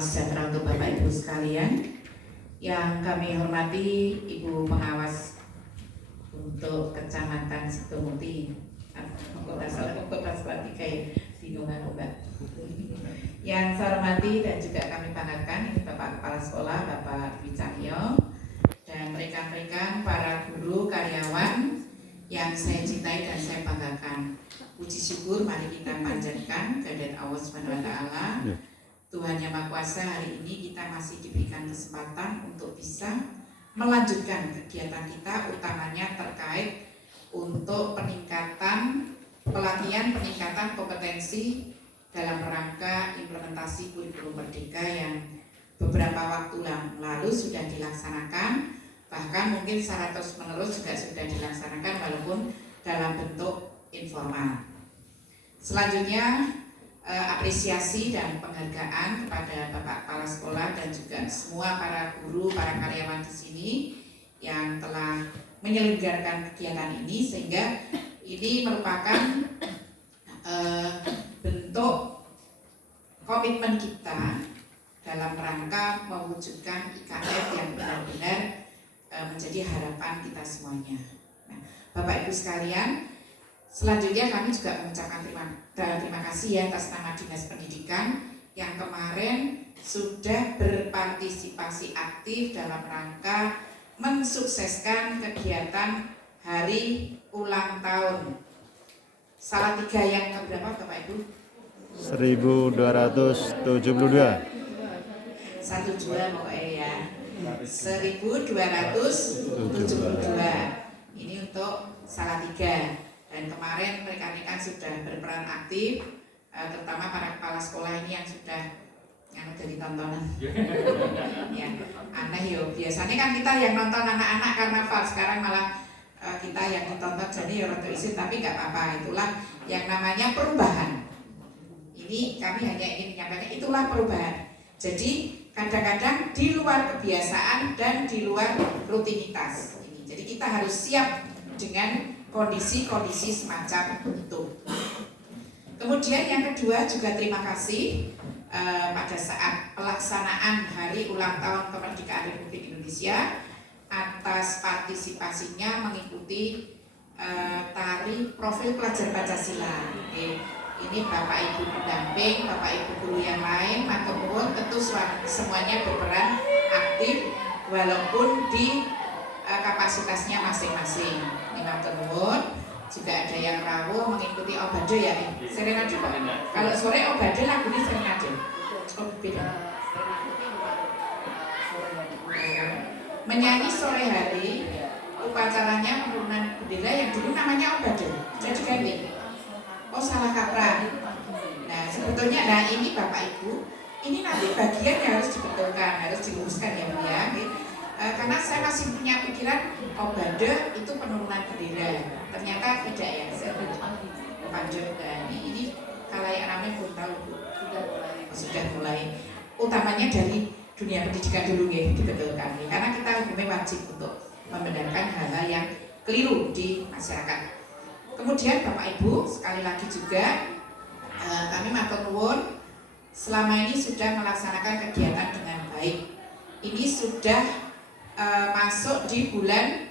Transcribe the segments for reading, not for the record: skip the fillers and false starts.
Salam sejahtera untuk Bapak Ibu sekalian. Yang kami hormati Ibu Pengawas untuk Kecamatan Sidomukti, Kota Salatiga ya, bingungan Mbak. Yang saya hormati dan juga kami banggakan ini Bapak Kepala Sekolah, Bapak Dwi Cahyo, dan rekan-rekan para guru, karyawan yang saya cintai dan saya banggakan. Puji syukur mari kita panjatkan kehadirat Allah Subhanahu wa taala. Tuhan Yang Maha Kuasa, hari ini kita masih diberikan kesempatan untuk bisa melanjutkan kegiatan kita, utamanya terkait untuk peningkatan pelatihan, peningkatan kompetensi dalam rangka implementasi kurikulum merdeka yang beberapa waktu lalu sudah dilaksanakan, bahkan mungkin secara terus menerus juga sudah dilaksanakan walaupun dalam bentuk informal. Selanjutnya apresiasi dan penghargaan kepada Bapak Kepala Sekolah dan juga semua para guru, para karyawan di sini yang telah menyelenggarakan kegiatan ini, sehingga ini merupakan bentuk komitmen kita dalam rangka mewujudkan IKF yang benar-benar menjadi harapan kita semuanya. Nah, Bapak Ibu sekalian, selanjutnya kami juga mengucapkan terima kasih ya atas nama Dinas Pendidikan yang kemarin sudah berpartisipasi aktif dalam rangka mensukseskan kegiatan hari ulang tahun Salatiga yang keberapa Bapak Ibu? 1272. 12 pokoknya ya. 1272. Ini untuk Salatiga. Dan kemarin rekan-rekan sudah berperan aktif, terutama para kepala sekolah ini yang sudah jadi tontonan. Ya, aneh yo. Biasanya kan kita yang nonton anak-anak karnaval, sekarang malah kita yang ditonton jadi ya rada isin, tapi nggak apa-apa. Itulah yang namanya perubahan. Ini kami hanya ingin menyampaikan itulah perubahan. Jadi kadang-kadang di luar kebiasaan dan di luar rutinitas ini. Jadi kita harus siap dengan kondisi-kondisi semacam itu. Kemudian yang kedua juga terima kasih pada saat pelaksanaan Hari Ulang Tahun Kemerdekaan Republik Indonesia atas partisipasinya mengikuti tari profil pelajar Pancasila. Ini Bapak Ibu pendamping, Bapak Ibu guru yang lain, matur nuwun, tentu semuanya berperan aktif walaupun di kapasitasnya masing-masing. Ini matur nuwun. Juga ada yang rawuh mengikuti obade ya, serenade Pak. Kalau sore obade lagunya serenade. Oh, beda. Menyanyi sore hari, upacaranya penurunan bendera yang dulu namanya obade. Jadi ganti. Oh, salah kaprah. Nah, sebetulnya ini Bapak Ibu, ini nanti bagian yang harus dibetulkan, harus diluruskan ya Bu ya. Karena saya masih punya pikiran obade itu penurunan bendera. Ternyata tidak ya, saya panjang. Ini khalayak ramai belum tahu Bu. Sudah mulai. Utamanya dari dunia pendidikan dulu ya dibetulkan. Karena kita hukumnya wajib untuk membenarkan hal-hal yang keliru di masyarakat. Kemudian Bapak Ibu sekali lagi juga kami matur nuwun selama ini sudah melaksanakan kegiatan dengan baik. Ini sudah masuk di bulan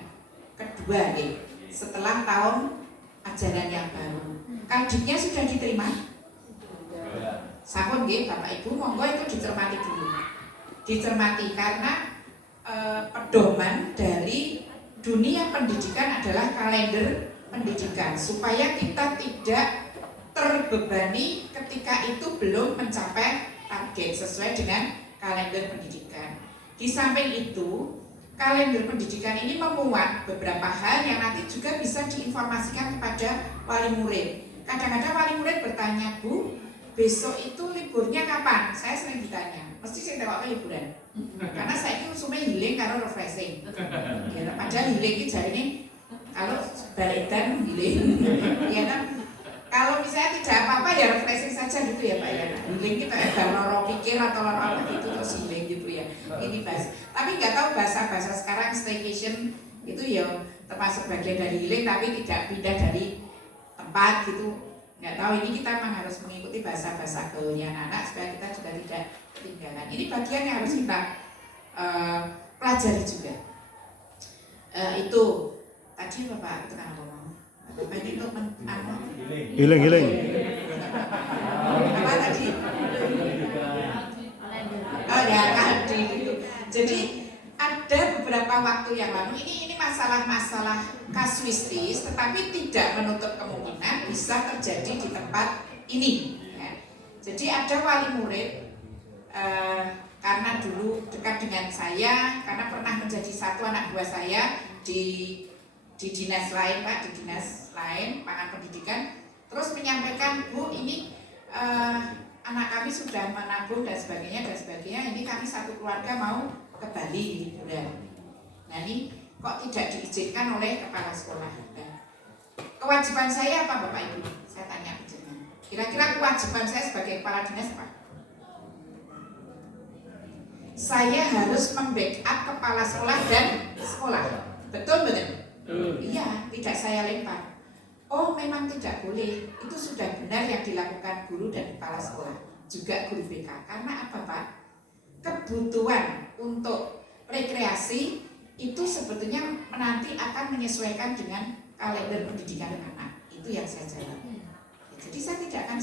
kedua nih, setelah tahun ajaran yang baru. Kadiknya sudah diterima? Sampun nggih Bapak Ibu, monggo itu dicermati dulu. Dicermati karena pedoman dari dunia pendidikan adalah kalender pendidikan, supaya kita tidak terbebani ketika itu belum mencapai target sesuai dengan kalender pendidikan. Di samping itu, kalender pendidikan ini memuat beberapa hal yang nanti juga bisa diinformasikan kepada wali murid. Kadang-kadang wali murid bertanya, Bu, besok itu liburnya kapan? Saya sering ditanya, mesti saya tewaknya liburan. Karena saya itu usumnya healing karo refreshing. Ya, padahal healing itu jari ini kalau balikan healing, ya kan? Kalau misalnya tidak apa-apa ya refreshing saja gitu ya Pak ya. Healing kita agak loro pikir atau loro apa gitu terus healing gitu ya. Ini bahasa. Tapi nggak tahu bahasa sekarang staycation itu ya termasuk bagian dari healing tapi tidak pindah dari tempat gitu. Nggak tahu, ini kita memang harus mengikuti bahasa-bahasa gaulnya anak-anak supaya kita juga tidak ketinggalan. Ini bagian yang harus kita pelajari juga. Itu tadi Bapak itu kan ngomong. Bapak ini untuk Giling. Apa tadi? Oh ya, tadi gitu. Jadi ada beberapa waktu yang lalu ini masalah-masalah kasuistis, tetapi tidak menutup kemungkinan bisa terjadi di tempat ini. Ya. Jadi ada wali murid karena dulu dekat dengan saya, karena pernah menjadi satu anak buah saya di dinas lain Pak, di dinas lain pangan pendidikan, terus menyampaikan, Bu ini anak kami sudah menabung dan sebagainya, ini kami satu keluarga mau ke Bali liburan. Nah ini kok tidak diizinkan oleh kepala sekolah. Nah, kewajiban saya apa Bapak Ibu? Saya tanya jenengan. Kira-kira kewajiban saya sebagai kepala dinas apa? Saya harus membackup kepala sekolah dan sekolah. Betul? Iya, tidak saya lempar. Oh memang tidak boleh, itu sudah benar yang dilakukan guru dan kepala sekolah, juga guru BK. Karena apa Pak? Kebutuhan untuk rekreasi itu sebetulnya nanti akan menyesuaikan dengan kalender pendidikan anak. Itu yang saya jawab. Jadi saya tidak akan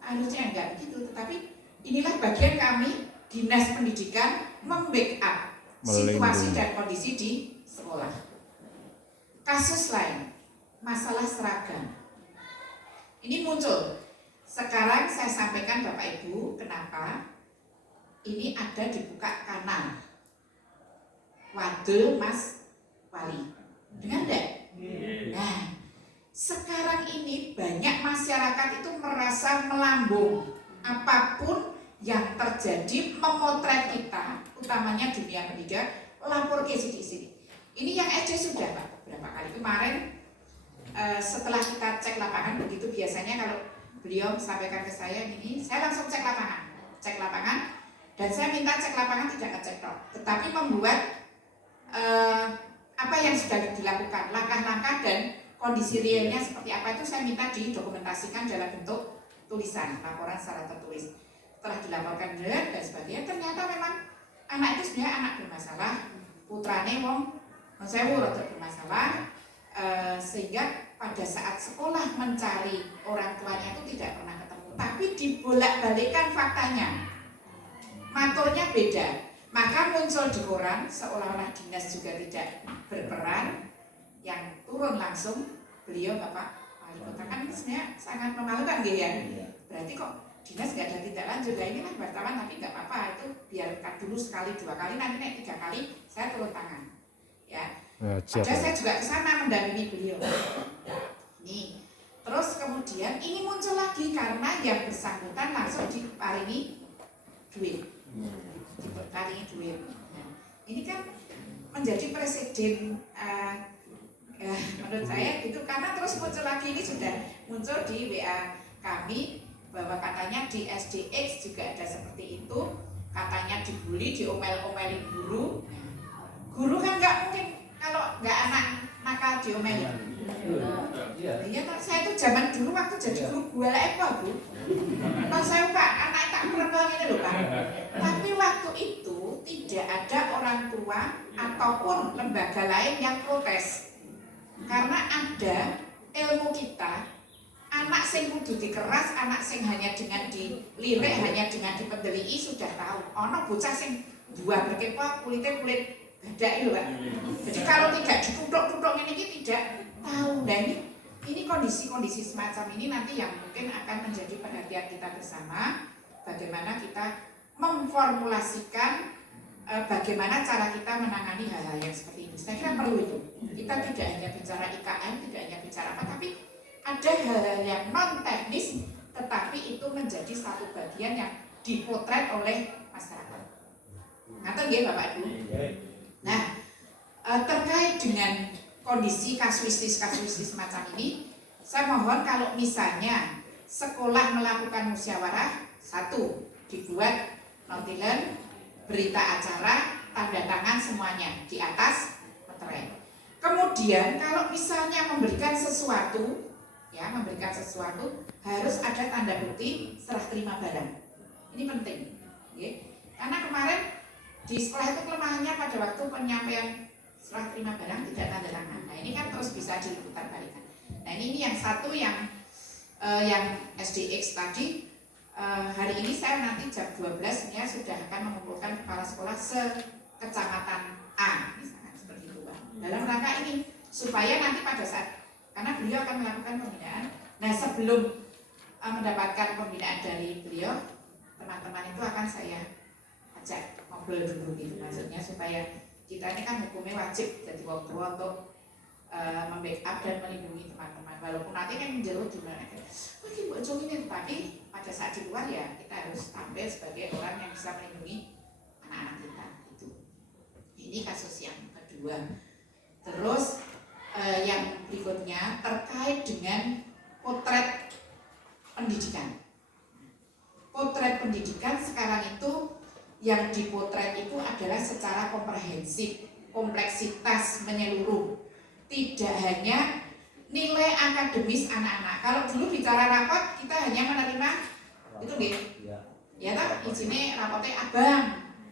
harusnya enggak begitu, tetapi inilah bagian kami dinas pendidikan membackup situasi dan kondisi di sekolah. Kasus lain, masalah seragam. Ini muncul. Sekarang saya sampaikan Bapak Ibu, kenapa ini ada dibuka kanal Wadul Mas Wali. Dengar enggak? Nah, sekarang ini banyak masyarakat itu merasa melambung. Apapun yang terjadi memotret kita, utamanya dunia pendidikan, lapor ke sini. Ini yang SD sudah Pak, beberapa kali kemarin setelah kita cek lapangan, begitu biasanya kalau beliau sampaikan ke saya ini, saya langsung cek lapangan, dan saya minta cek lapangan tidak ngecek tok, tetapi membuat apa yang sudah dilakukan, langkah-langkah dan kondisi realnya seperti apa itu saya minta didokumentasikan dalam bentuk tulisan, laporan secara tertulis. Setelah dilaporkan dan sebagainya, ternyata memang anak itu sebenarnya anak bermasalah, putrane wong sewu rada bermasalah, sehingga pada saat sekolah mencari orang tuanya itu tidak pernah ketemu, tapi dibolak-balikkan faktanya, maturnya beda, maka muncul di koran seolah-olah dinas juga tidak berperan, yang turun langsung beliau Bapak Wali Kota. Kan sebenarnya sangat memalukan gitu ya, berarti kok dinas nggak ada tindak lanjut. Nah ini kan wartawan, tapi nggak apa-apa, itu biarkan dulu sekali dua kali, nanti naik 3 kali saya turun tangan ya. Padahal saya juga ke sana mendampingi beliau. Nih, terus kemudian ini muncul lagi karena yang bersangkutan langsung diparingi duit. Nah, ini kan menjadi presiden menurut saya gitu, karena terus muncul lagi, ini sudah muncul di WA kami bahwa katanya di SDX juga ada seperti itu, katanya dibully, diomel-omelin guru. Guru kan nggak mungkin kalau nggak anak nakal diomelin. Iya, saya itu zaman dulu waktu jadi guru gua lah Bu. Pas saya Pak, anak tak perempuan ini loh Pak. Tapi waktu itu tidak ada orang tua ataupun lembaga lain yang protes. Karena ada ilmu kita, anak sing kudu dikeras, anak sing hanya dengan dilirik, hanya dengan dipendelii sudah tahu. Ono bocah sing buah berkepa kulitnya kulit badak itu Pak. Jadi kalau tidak ditutuk-tutuk ini tidak tahu. Dan ini kondisi-kondisi semacam ini nanti yang mungkin akan menjadi perhatian kita bersama, bagaimana kita memformulasikan bagaimana cara kita menangani hal-hal yang seperti ini. Saya kira perlu itu. Kita tidak hanya bicara IKN, tidak hanya bicara apa, tapi ada hal-hal yang non teknis, tetapi itu menjadi satu bagian yang dipotret oleh masyarakat. Ngaten nggih Bapak Ibu. Nah, terkait dengan kondisi kasuistis semacam ini, saya mohon kalau misalnya sekolah melakukan musyawarah, satu, dibuat notilen, berita acara, tanda tangan semuanya di atas meterai. Kemudian kalau misalnya memberikan sesuatu harus ada tanda bukti serah terima barang. Ini Ini penting, ya. Karena kemarin di sekolah itu kelemahannya pada waktu penyampaian serah terima barang tidak tanda tangan. Nah ini kan terus bisa diputar balikan. Nah ini yang satu yang SDX tadi, hari ini saya nanti jam 12 ya sudah akan mengumpulkan kepala sekolah sekecamatan A, misalkan seperti itu Pak. Dalam rangka ini supaya nanti pada saat, karena beliau akan melakukan pembinaan. Nah sebelum mendapatkan pembinaan dari beliau, teman-teman itu akan saya ajak ngobrol dulu gitu, maksudnya supaya kita ini kan hukumnya wajib jadi wong tua untuk membackup dan melindungi teman-teman, walaupun nanti kan menjeruh gimana kan, mungkin buat ini, tapi pada saat di luar ya kita harus tampil sebagai orang yang bisa melindungi anak-anak kita gitu. Ini kasus yang kedua. Terus yang berikutnya terkait dengan potret pendidikan. Potret pendidikan sekarang itu yang dipotret itu adalah secara komprehensif, kompleksitas menyeluruh, tidak hanya nilai akademis anak-anak. Kalau dulu bicara rapot kita hanya menerima itu nih, ya tak izinnya rapotnya abang,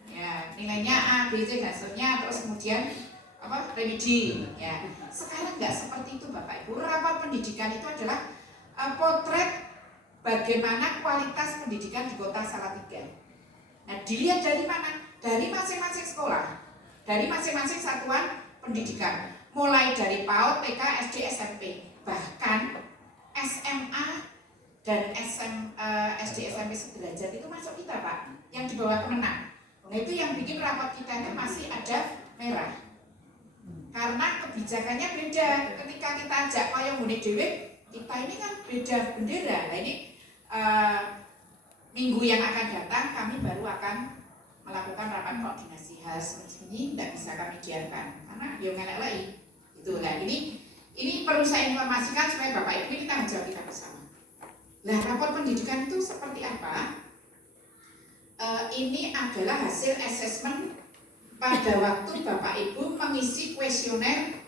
ya nilainya A, B, C dan seterusnya, terus kemudian apa remedi, ya. Sekarang nggak seperti itu Bapak Ibu. Rapot pendidikan itu adalah potret bagaimana kualitas pendidikan di Kota Salatiga. Nah, dilihat dari mana? Dari masing-masing sekolah, dari masing-masing satuan pendidikan, mulai dari PAUD, TK, SD, SMP, bahkan SMA dan SD, SMP sederajat itu masuk kita Pak, yang di bawah Kemenang. Nah itu yang bikin rapot kita itu masih ada merah, karena kebijakannya beda. Ketika kita ajak payung muni dhewe, kita ini kan beda bendera. Nah ini minggu yang akan datang kami baru akan melakukan rapat koordinasi. Hal seperti ini tidak bisa kami biarkan karena yang ngelak lagi itu. Nah ini perlu saya informasikan supaya Bapak Ibu ini tanggung jawab kita bersama. Nah rapor pendidikan itu seperti apa? Ini adalah hasil asesmen pada waktu Bapak Ibu mengisi kuesioner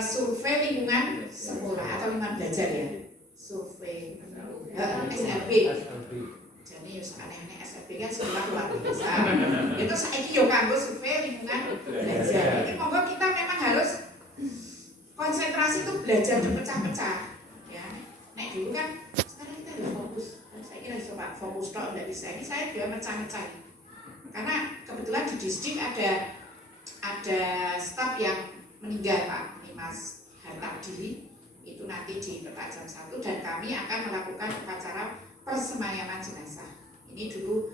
survei lingkungan sekolah atau lingkungan belajar ya, survei SLB. Jadi ya aneh-aneh SLB kan sekolah luar biasa. Itu saiki yo kanggo survei lingkungan belajar. Jadi monggo kita memang harus konsentrasi itu belajar dipecah-pecah. Ya, nek dulu kan sekarang kita harus fokus. Saya kira coba fokus tok tidak bisa. Ini saya dia mecah-mecah. Karena kebetulan di distrik ada staf yang meninggal Pak, ini Mas Harta Diri. Itu nanti di petak jam 1 dan kami akan melakukan upacara persemayaman jenazah. Ini dulu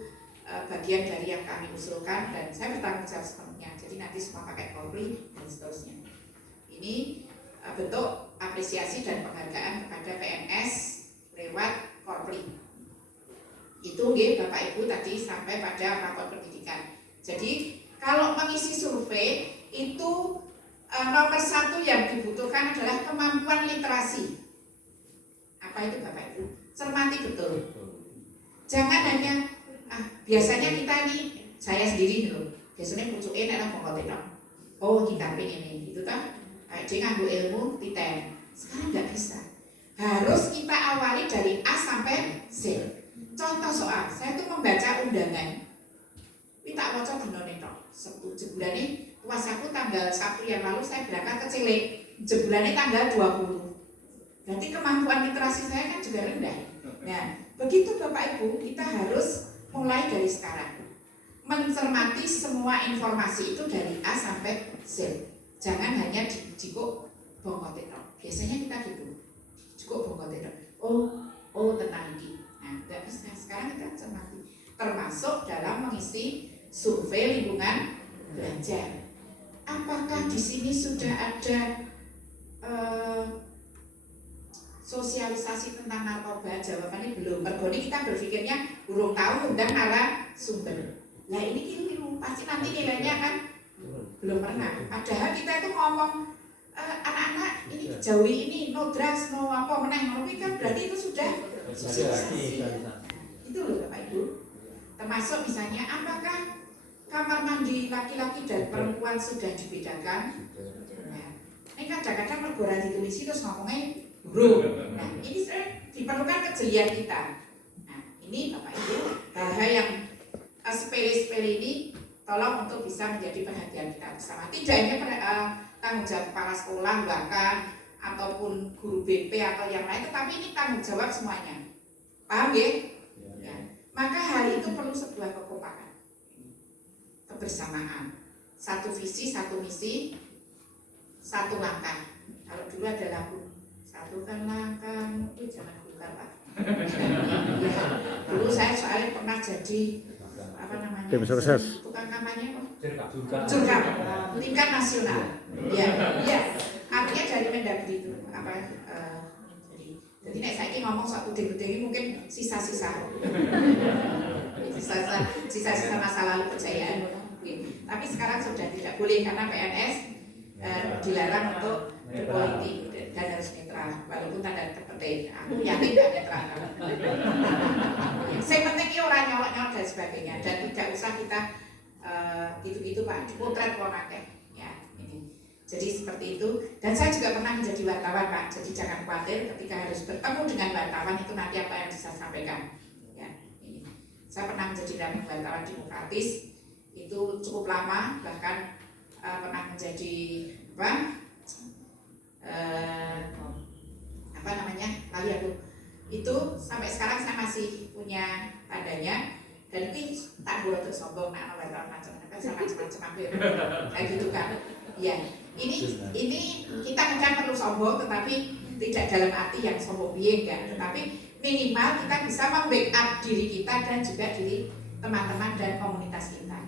bagian dari yang kami usulkan dan saya bertanggung jawab sepenuhnya. Jadi nanti semua pakai kopli dan seterusnya. Ini bentuk apresiasi dan penghargaan kepada PNS lewat kopli. Itu nggih Bapak Ibu tadi sampai pada rapor pendidikan. Jadi kalau mengisi survei itu nomor 1 yang dibutuhkan adalah kemampuan literasi. Apa itu Bapak Ibu? Cermati betul. Jangan hanya biasanya kita nih, saya sendiri loh, biasanya pucuke nek nang bongkote tok. Oh, kita ini gitu kan. Dia nganggo ilmu titen. Sekarang nggak bisa. Harus kita awali dari A sampai Z. Contoh soal, saya tuh membaca undangan. Ini tak waca dinone tok. Jebulane puasaku tanggal 1 yang lalu saya berangkat ke Cilik. Jebulane tanggal 20. Berarti kemampuan literasi saya kan juga rendah. Nah, begitu Bapak Ibu, kita harus mulai dari sekarang. Mencermati semua informasi itu dari A sampai Z. Jangan hanya dijikuk bongkote tok. Biasanya kita gitu. Dijikuk bongkote tok. Oh tenang ini. Nah, tidak bisa. Sekarang kita cermati. Termasuk dalam mengisi survei lingkungan belajar. Apakah di sini sudah ada sosialisasi tentang narkoba? Jawabannya belum. Mergoni kita berpikirnya burung tahu dan narah sumber. Nah ini keliru. Pasti nanti nilainya kan belum pernah. Padahal kita itu ngomong anak-anak ini jauhi ini no drugs, no apa meneng, kan berarti itu sudah sosialisasi. Itu loh Bapak Ibu. Termasuk misalnya apakah kamar mandi laki-laki dan perempuan sudah dibedakan? Nah, ini kadang-kadang mergora ditulis terus ngomongnya burung. Nah, ini diperlukan kejelian kita. Nah, Ini Bapak Ibu, hal-hal yang sepele-sepele ini tolong untuk bisa menjadi perhatian kita bersama. Tidak hanya tanggung jawab kepala sekolah bahkan ataupun guru BP atau yang lain, tetapi ini tanggung jawab semuanya. Paham ya? Ya. Maka hal itu perlu sebuah kekompakan, kebersamaan, satu visi, satu misi, satu langkah. Kalau dulu ada lagu satukan langkahmu, jangan bukan Pak. Ya. Dulu saya soalnya pernah jadi apa namanya? Tim sukses. Tukang kampanye kok. Jurkam. Tingkat nasional. Ya, ya. Artinya dari Mendagri itu apa? Jadi nek saiki ngomong soal udah-udah mungkin sisa-sisa masa lalu kejayaan. Tapi sekarang sudah tidak boleh karena PNS dilarang untuk berpolitik dan harus netral. Walaupun tanda terpetik, aku yakin tidak netral. Yang penting ini orang nyolok-nyolok dan sebagainya dan tidak usah kita gitu-gitu Pak, potret wong akeh. Jadi seperti itu, dan saya juga pernah menjadi wartawan Pak, jadi jangan khawatir ketika harus bertemu dengan wartawan itu nanti apa yang bisa sampaikan. Ya, ini. Saya pernah menjadi wartawan demokratis, itu cukup lama, bahkan pernah menjadi apa namanya, kali aku. Itu sampai sekarang saya masih punya tandanya, dan itu tak boleh untuk sombong, nah wartawan macam-macam, saya macam-macam hampir, kayak gitu kan. Ya, ini kita kadang perlu sombong, tetapi tidak dalam arti yang sombong bieng kan, tetapi minimal kita bisa membackup diri kita dan juga diri teman-teman dan komunitas kita.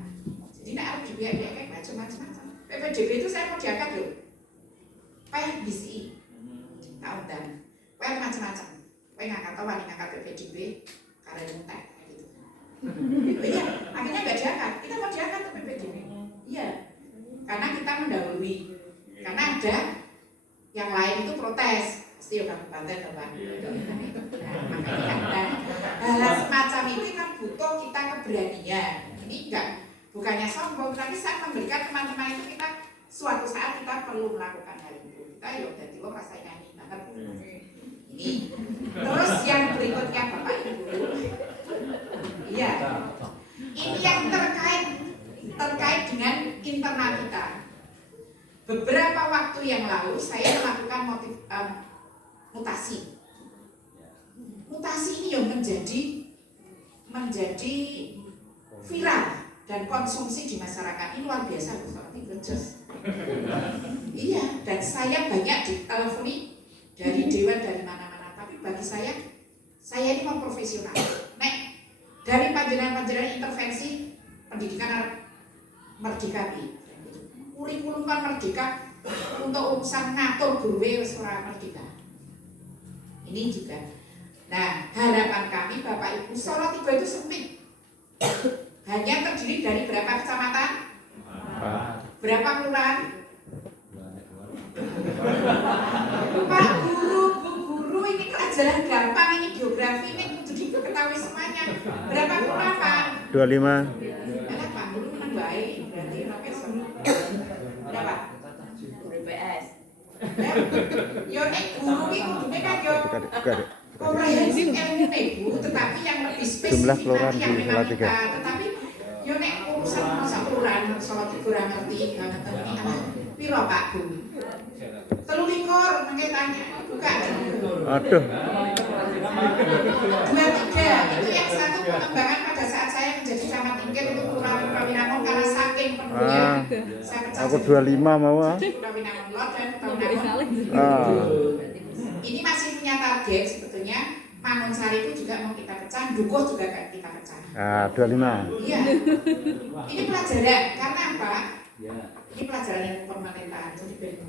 Jadi nak harus dibiak-biak kayak macam-macam. PPDB itu saya mau diangkat loh, BCI, tak undang, macam-macam, ngangkat atau wali ngangkat PPDB, karena mutek gitu. Iya, akhirnya nggak diangkat, kita mau diangkat ke PPDB, iya. Karena kita mendahului, karena ada yang lain itu protes, pasti kabupaten teman. Nah, makanya ada hal semacam itu kan butuh kita keberanian. Ini bukannya sombong, tapi saat memberikan teman-teman itu kita suatu saat kita perlu melakukan hal itu. Kita yuk jadi rasanya nyanyi banget. Ini terus yang berikutnya Bapak Ibu, iya, ini yang terkait dengan internal kita. Beberapa waktu yang lalu saya melakukan mutasi. Mutasi ini yang menjadi viral dan konsumsi di masyarakat ini luar biasa seperti gejos. Iya, dan saya banyak diteleponi dari dewan dari mana-mana. Tapi bagi saya ini mau profesional. Nek dari panjenengan intervensi pendidikan Merdeka kurikulum kan merdeka untuk urusan ngatur guru ora merdeka. Ini juga. Nah, harapan kami Bapak Ibu, Solo 3 itu sempit. Hanya terdiri dari berapa kecamatan? Berapa kelurahan? Pak Guru, Bu Guru, ini pelajaran gampang, ini geografi, ini kudu diketahui semuanya. Berapa kelurahan Pak? 25. Pak Guru menang baik, berarti berapa? BPS. Yo nek guru iki kudune kan yo komprehensif ilmu Bu, tetapi yang lebih spesifik jumlah kelurahan yang di memang Salatiga. tetapi yo nek urusan masa kelurahan Salatiga ora ngerti banget ini apa piro Pak Bu? 23 mengke tanya buka. Aduh. 23 itu yang satu pengembangan pada saat saya menjadi camat tingkat itu kelurahan Prawinangun karena saking penuhnya saya pecah. Aku 25 mau ah. Prawinangun Lor dan Prawinangun. Ini masih punya target sebetulnya. Mangunsari itu juga mau kita pecah, Dukuh juga kita pecah. 25. Iya. Ini pelajaran karena apa? Ini pelajaran yang pemerintahan itu diberikan.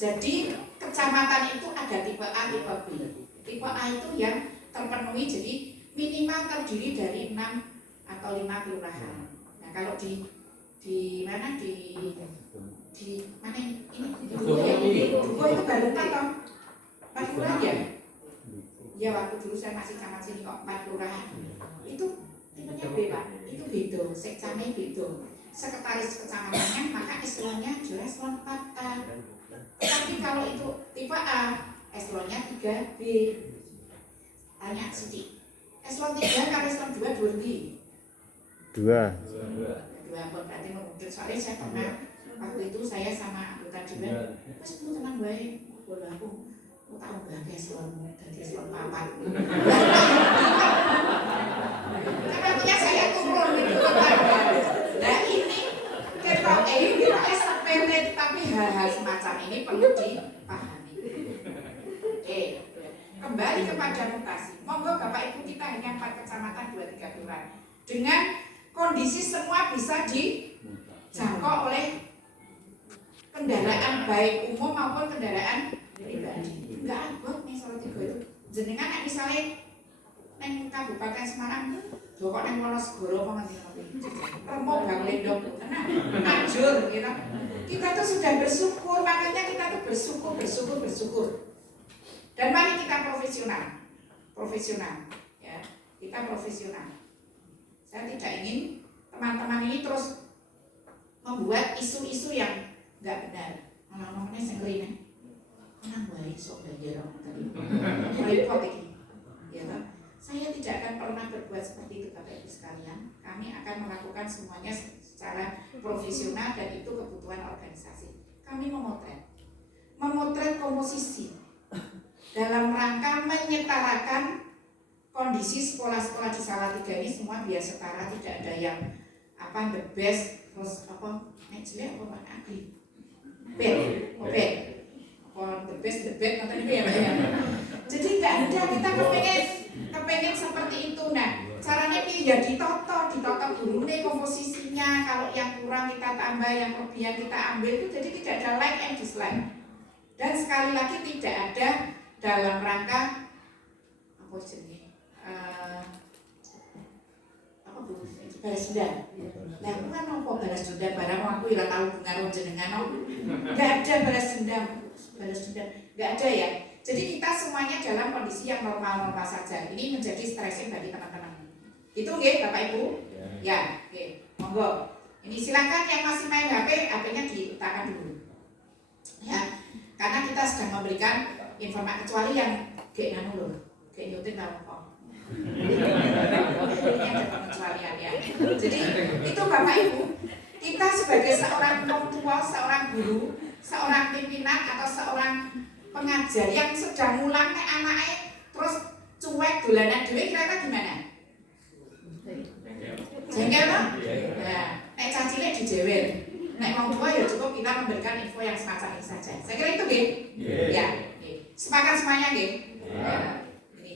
Jadi kecamatan itu ada tipe A, tipe B. Tipe A itu yang terpenuhi, jadi minimal terdiri dari 6 atau 5 kelurahan. Nah kalau di mana di mana ini Dukuh itu baru toh 4 kelurahan ya? Ya waktu dulu saya masih camat sini kok 4 kelurahan. Itu tipenya B Pak, itu beda, sekcamnya beda. Sekretaris kecamatannya maka istilahnya jelas eselon 4. Tapi kalau itu tipe A eselonnya 3B. Tanya sedikit. Eselon 3 kalau eselon 2 berarti 2. dua berarti mungkin soalnya saya pernah waktu itu saya sama anggota dewan terus mau tenang baik boleh aku mau tahu gak ke eselon dari eselon 4 karena punya saya turun gitu nah ini kita sepele tapi hal-hal semacam ini perlu dipahami. Oke, kembali kepada mutasi. Monggo Bapak Ibu, kita hanya 4 kecamatan 2-3 kelurahan dengan kondisi semua bisa dijangkau oleh kendaraan baik umum maupun kendaraan pribadi. Enggak abot nih Solo 3 itu. Jenengan nek misale neng Kabupaten Semarang, kok neng Wonosegoro apa ngerti apa iki. Remo Bang Lendong tenang, ajur gitu. Kita tuh sudah bersyukur, makanya kita tuh bersyukur. Dan mari kita profesional ya. Kita profesional. Saya tidak ingin teman-teman ini terus membuat isu-isu yang enggak benar. Ngomong-ngomongnya sing rene. Tenang baik sok banjir tadi. Repot iki. Ya kan? Saya tidak akan pernah berbuat seperti itu Bapak Ibu sekalian. Kami akan melakukan semuanya secara profesional dan itu kebutuhan organisasi. Kami memotret komposisi dalam rangka menyetarakan kondisi sekolah-sekolah di Salatiga ini semua biar setara, tidak ada yang the best terus apa nek jelek apa agri. The best nanti ya Pak ya. Jadi enggak ada, kita kepengen seperti itu. Nah, caranya ya ditoto gurune komposisinya. Kalau yang kurang kita tambah, yang kelebihan kita ambil itu jadi tidak ada like and dislike. Dan sekali lagi tidak ada dalam rangka apa jenis balas dendam. Lah aku kan apa balas dendam barang aku ora tahu pengaruh jenengan. Enggak ada balas dendam. Enggak ada ya. Jadi kita semuanya dalam kondisi yang normal-normal saja. Ini menjadi stressing bagi teman-teman. Itu nggih Bapak Ibu? Ya, oke. Monggo. Ini silakan yang masih main HP, HP-nya diletakkan dulu. Ya. Karena kita sedang memberikan informasi kecuali yang kayak nganu loh. Kayak nyutin apa. Ini ada pengecualian ya. Jadi itu Bapak Ibu, kita sebagai seorang orang tua, seorang guru, seorang pimpinan atau seorang pengajar yang sedang mulang anaknya terus cuek dolanan duit kira-kira gimana? Jengkel kan? Nah, nek cacile dijewer. Nek mau tua ya cukup kita memberikan info yang semacam ini saja. Saya kira itu nggih. Ya, sepakat semuanya nggih. Ya.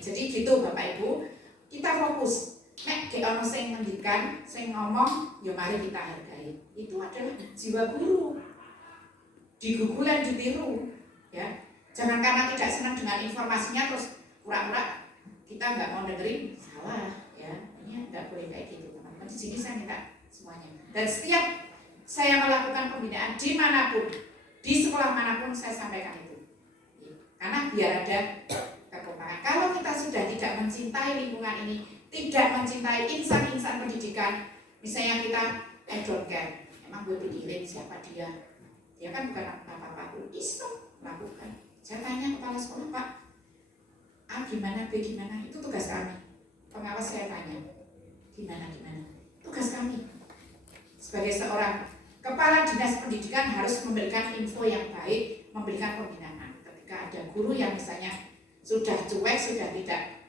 Jadi gitu Bapak Ibu, kita fokus. Nek ge ono sing ngendikan, sing ngomong, ya mari kita hargai. Itu adalah jiwa guru. Digugulan ditiru, ya. Jangan karena tidak senang dengan informasinya terus pura-pura kita nggak mau dengerin, salah, ya. Ini nggak boleh kayak gitu teman-teman. Di sini saya minta semuanya. Dan setiap saya melakukan pembinaan dimanapun, di sekolah manapun saya sampaikan itu. Karena biar ada kekompakan. Kalau kita sudah tidak mencintai lingkungan ini, tidak mencintai insan-insan pendidikan, misalnya kita don't care, emang gue pikirin siapa dia. Dia kan bukan apa-apa, iseng lakukan. Saya tanya kepala sekolah, Pak, A gimana, B gimana, itu tugas kami. Pengawas saya tanya, gimana, tugas kami. Sebagai seorang kepala dinas pendidikan harus memberikan info yang baik, memberikan pembinaan. Ketika ada guru yang misalnya sudah cuek, sudah tidak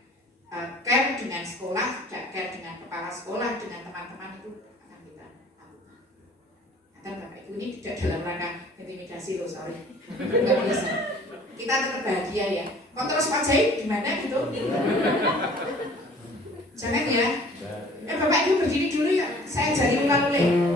care dengan sekolah, tidak care dengan kepala sekolah, dengan teman-teman, itu akan kita lakukan. Akan Bapak Ibu ini tidak dalam rangka intimidasi loh, sorry. Nggak bisa. Kita tetap bahagia ya. Kok terus Pak Jai gimana gitu? Jangan ya. Bapak Ibu berdiri dulu ya. Saya jari ulang dulu.